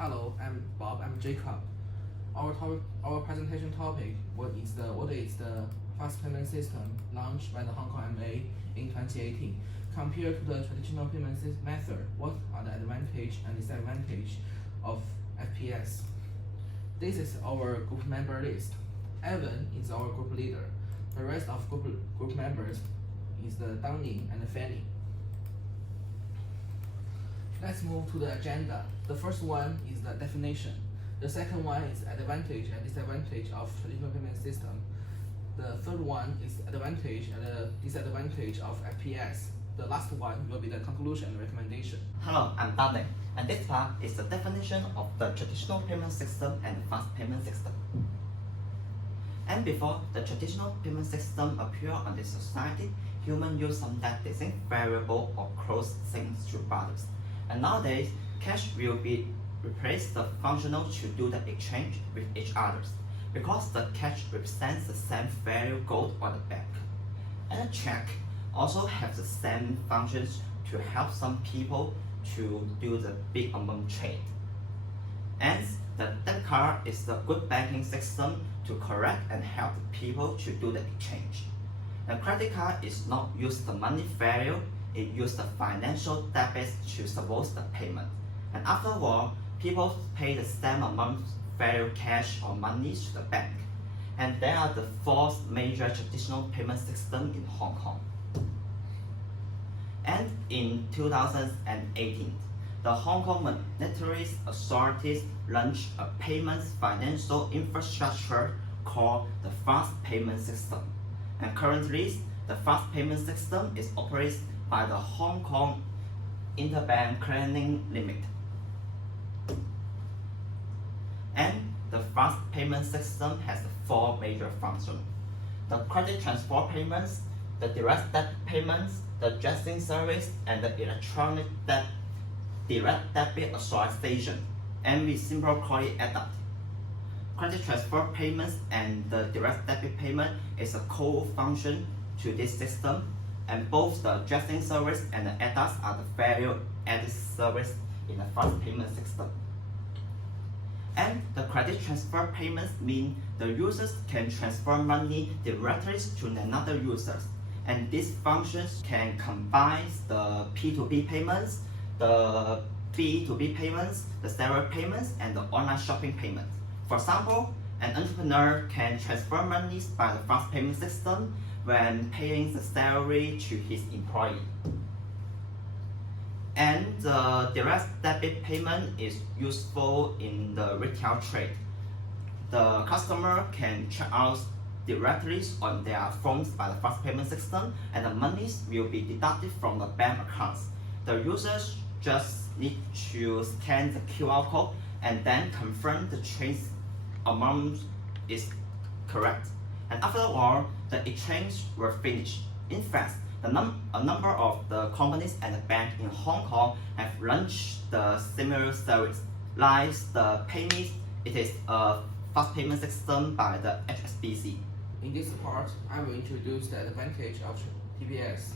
Hello, I'm Bob. I'm Jacob. Our presentation topic what is the fast payment system launched by the Hong Kong MA in 2018 compared to the traditional payment method. What are the advantage and disadvantage of FPS? This is our group member list. Evan is our group leader. The rest of group members is the Downing and Fanny. Let's move to the agenda. The first one is the definition. The second one is advantage and disadvantage of traditional payment system. The third one is advantage and disadvantage of FPS. The last one will be the conclusion and recommendation. Hello, I'm Downing, and this part is the definition of the traditional payment system and fast payment system. And before the traditional payment system appeared on this society, humans used some that distinct variable or close things to others. And nowadays, cash will be replaced the functional to do the exchange with each others, because the cash represents the same value gold on the bank. And a check also have the same functions to help some people to do the big amount trade. And the debit card is the good banking system to correct and help the people to do the exchange. The credit card is not use the money value, it uses the financial debits to support the payment. And afterward, people pay the same amount value cash or money to the bank. And there are the four major traditional payment systems in Hong Kong. And in 2018, the Hong Kong Monetary Authority launched a payments financial infrastructure called the Fast Payment System. And currently, the Fast Payment System is operated by the Hong Kong Interbank Clearing Limited. And the Fast Payment System has four major functions: the credit transfer payments, the direct debit payments, the dressing service, and the electronic direct debit authorization, and we simply call it ADAPT. Credit transfer payments and the direct debit payment is a core function to this system, and both the dressing service and the ADAPT are the value-added service in the fast payment system. And the credit transfer payments mean the users can transfer money directly to another users, and these functions can combine the P2P payments, the B2B payments, the seller payments, and the online shopping payments. For example, an entrepreneur can transfer money by the fast payment system when paying the salary to his employee. And the direct debit payment is useful in the retail trade. The customer can check out directly on their phones by the fast payment system, and the monies will be deducted from the bank accounts. The users just need to scan the QR code and then confirm the trade amount is correct. And afterward, the exchange will finish. In fact, a number of the companies and the banks in Hong Kong have launched the similar service. Like the PayMe, it is a fast payment system by the HSBC. In this part, I will introduce the advantage of PPS.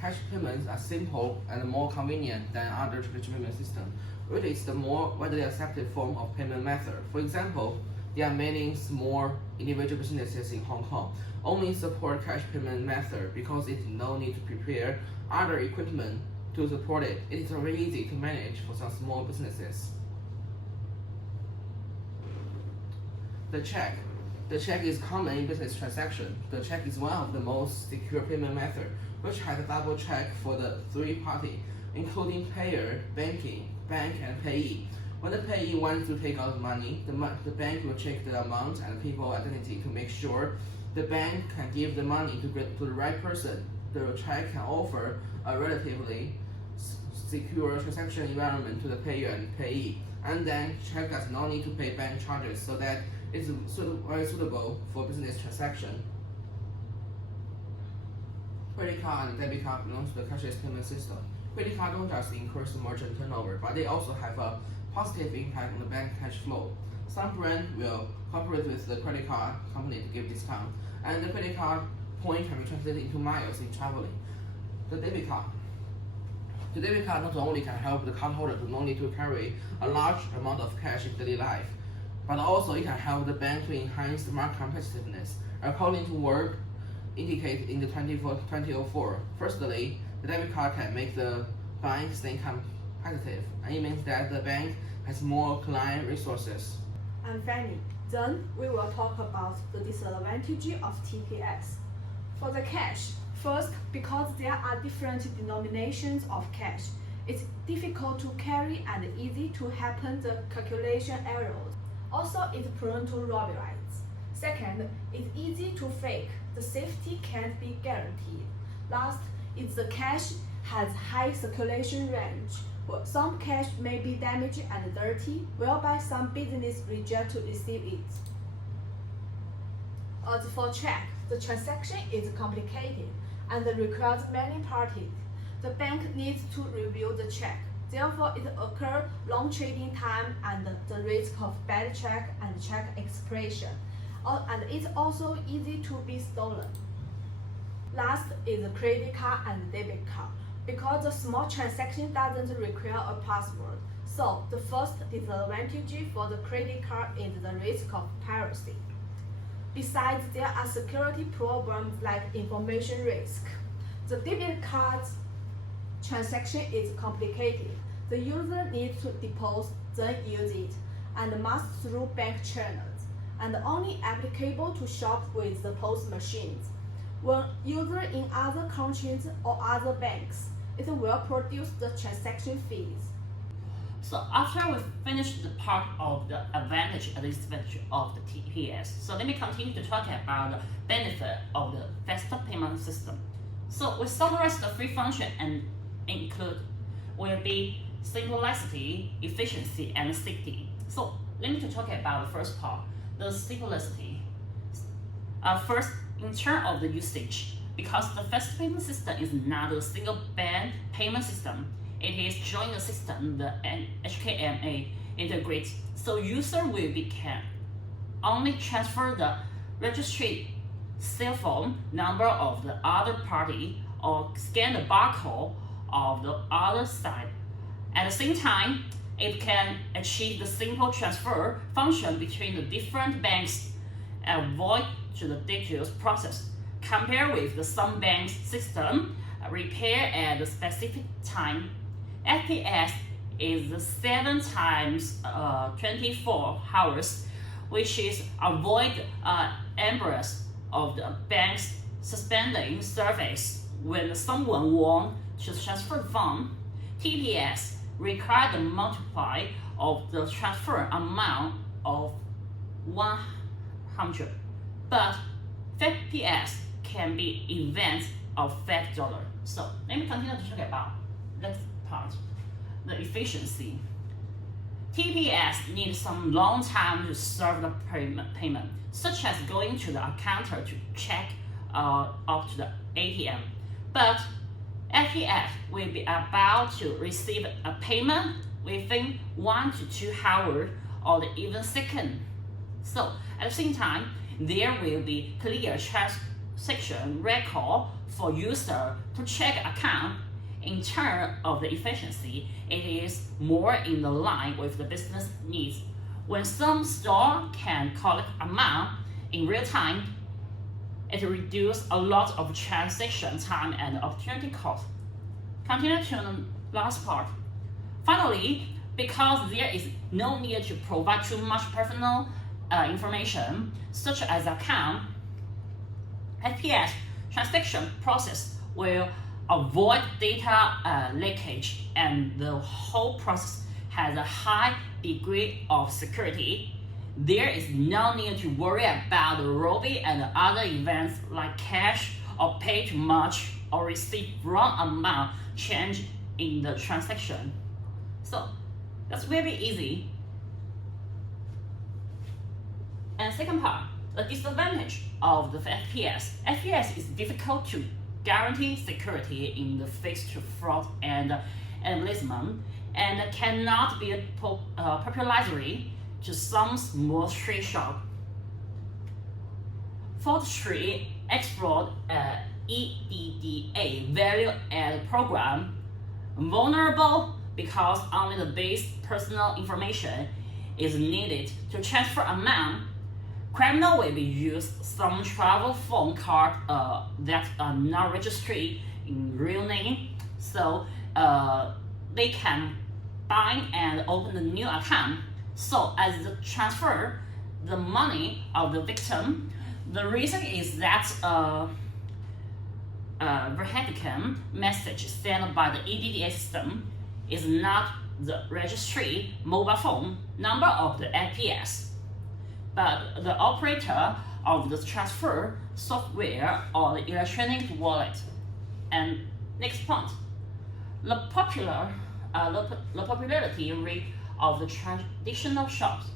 Cash payments are simple and more convenient than other traditional payment systems. It is the more widely accepted form of payment method. For example, there are many small individual businesses in Hong Kong only support cash payment method because it is no need to prepare other equipment to support it. It is very easy to manage for some small businesses. The check. The check is common in business transaction. The check is one of the most secure payment method, which has a double check for the three parties, including payer, bank, and payee. When the payee wants to take out money, the bank will check the amount and people identity to make sure the bank can give the money to the right person. The check can offer a relatively secure transaction environment to the payer and payee, and then check does not need to pay bank charges, so that it's very suitable for business transaction. Credit card and debit card belong to the cashless payment system. Credit card don't just increase merchant turnover, but they also have a positive impact on the bank cash flow. Some brands will cooperate with the credit card company to give discount, and the credit card point can be translated into miles in traveling. The debit card. The debit card not only can help the cardholder to no need to carry a large amount of cash in daily life, but also it can help the bank to enhance the market competitiveness. According to work indicated in the 2004, firstly, the debit card can make the bank stay competitive, and it means that the bank has more client resources. I'm Fanny. Then we will talk about the disadvantage of TPS. For the cash, first, because there are different denominations of cash, it's difficult to carry and easy to happen the calculation errors. Also, it's prone to robberies. Second, it's easy to fake. The safety can't be guaranteed. Last, is the cash has high circulation range. Some cash may be damaged and dirty, whereby some business reject to receive it. As for check, the transaction is complicated and requires many parties. The bank needs to review the check. Therefore, it occurs long trading time and the risk of bad check and check expiration. And it's also easy to be stolen. Last is the credit card and debit card. Because the small transaction doesn't require a password. So the first disadvantage for the credit card is the risk of piracy. Besides, there are security problems like information risk. The debit card transaction is complicated. The user needs to deposit, then use it, and must through bank channels, and only applicable to shops with the POS machines. When user in other countries or other banks, it will produce the transaction fees. So after we finish the part of the advantage and disadvantage of the TPS, so let me continue to talk about the benefit of the faster payment system. So we summarize the three functions and include will be simplicity, efficiency, and safety. So let me talk about the first part, the simplicity. First, in terms of the usage, because the fast payment system is not a single bank payment system, it is joint system the HKMA integrates. So user can only transfer the registered cell phone number of the other party or scan the barcode of the other side. At the same time, it can achieve the simple transfer function between the different banks and avoid the dangerous process. Compared with the some banks system repair at a specific time, FPS is 7 times 24 hours, which is avoid embarrass of the bank's suspending service when someone want to transfer funds. TPS require the multiply of the transfer amount of 100, but FPS can be events of $5. So let me continue to talk about next part, the efficiency. TPS needs some long time to serve the payment, such as going to the counter to check out to the ATM. But FPS will be about to receive a payment within 1 to 2 hours or even second. So at the same time, there will be clear transaction record for user to check account. In terms of the efficiency, it is more in the line with the business needs. When some store can collect amount in real time, it reduces a lot of transaction time and opportunity cost. Continue to the last part. Finally, because there is no need to provide too much personal information, such as account, FPS transaction process will avoid data leakage, and the whole process has a high degree of security. There is no need to worry about the robbery and other events like cash or pay too much or receive wrong amount change in the transaction. So that's very easy. And second part, the disadvantage of the FPS. FPS is difficult to guarantee security in the face to fraud and embezzlement, and cannot be popularized to some small street shop. For the street exploit EDDA value add program, vulnerable because only the base personal information is needed to transfer amount. Criminal will be used some travel phone card that are not registered in real name, so they can buy and open a new account. So as the transfer the money of the victim, the reason is that vehicle message sent by the EDDA system is not the registry mobile phone number of the FPS, but the operator of the transfer software or the electronic wallet. And next point, the popularity rate of the traditional shops.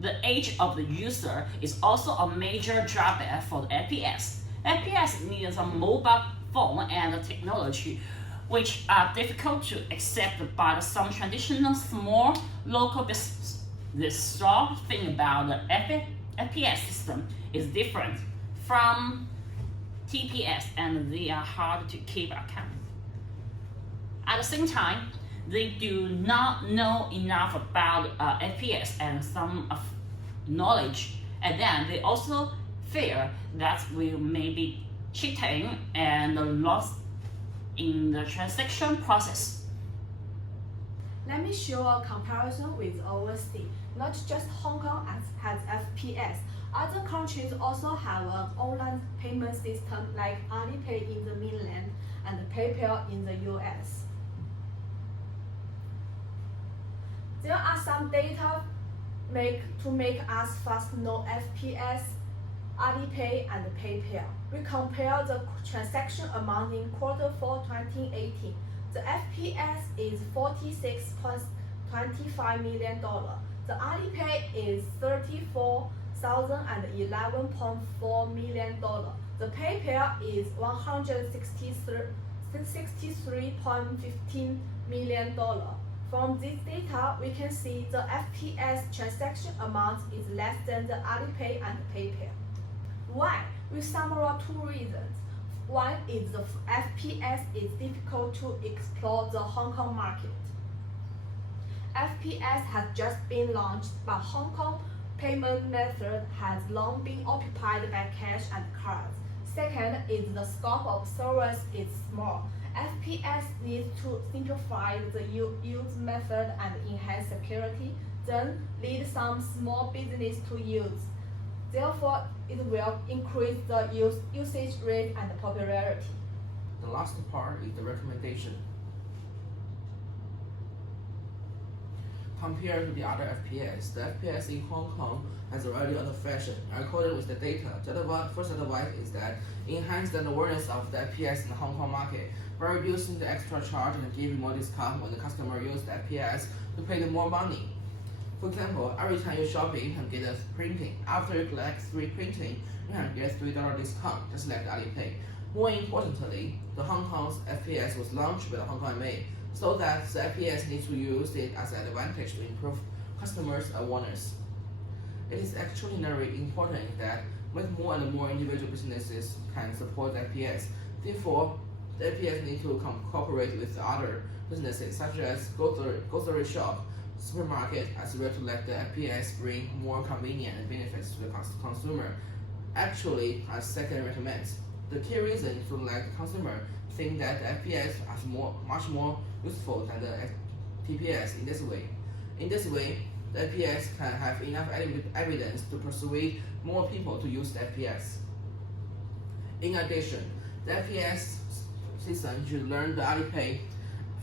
The age of the user is also a major drawback for the FPS. FPS needs a mobile phone and technology which are difficult to accept by some traditional small local businesses. The strong thing about the FPS system is different from TPS, and they are hard to keep account. At the same time, they do not know enough about FPS and some knowledge, and then they also fear that we may be cheating and lost in the transaction process. Let me show a comparison with overseas. Not just Hong Kong has FPS. Other countries also have an online payment system like Alipay in the mainland and PayPal in the US. There are some data to make us fast know FPS, Alipay, and PayPal. We compare the transaction amount in Q4 2018. The FPS is $46.25 million. The Alipay is $34,011.4 million. The PayPal is $163.15 million. From this data, we can see the FPS transaction amount is less than the Alipay and PayPal. Why? We summarize two reasons. One is the FPS is difficult to explore the Hong Kong market. FPS has just been launched, but Hong Kong payment method has long been occupied by cash and cards. Second is the scope of service is small. FPS needs to simplify the use method and enhance security, then lead some small business to use. Therefore, it will increase the usage rate and popularity. The last part is the recommendation. Compared to the other FPS, the FPS in Hong Kong has already on the fashion. According with the data, the first advice is that enhance the awareness of the FPS in the Hong Kong market by reducing the extra charge and giving more discount when the customer uses the FPS to pay them more money. For example, every time you shopping, you can get a printing. After you collect 3 printing, you can get $3 discount, just like Alipay. More importantly, the Hong Kong's FPS was launched by the Hong Kong MA, so that the FPS needs to use it as an advantage to improve customers' awareness. It is extraordinarily important that more and more individual businesses can support the FPS. Therefore, the FPS needs to cooperate with other businesses such as grocery shop, supermarket, as well to let the FPS bring more convenience and benefits to the consumer. Actually, as second recommends, the key reason is to let the consumer think that the FPS is much more useful than the TPS in this way. In this way, the FPS can have enough evidence to persuade more people to use the FPS. In addition, the FPS system should learn the Alipay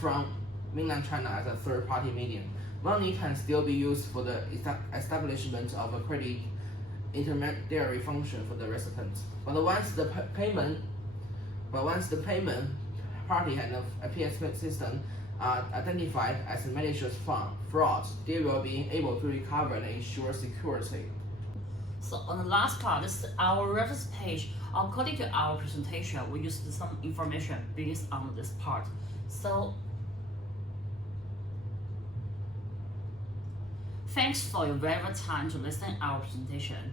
from mainland China as a third-party medium. Money can still be used for the establishment of a credit intermediary function for the recipient. But once the payment party and the FPS system are identified as malicious fraud, they will be able to recover and ensure security. So on the last part, this is our reference page. According to our presentation, we used some information based on this part. So thanks for your valuable time to listen to our presentation.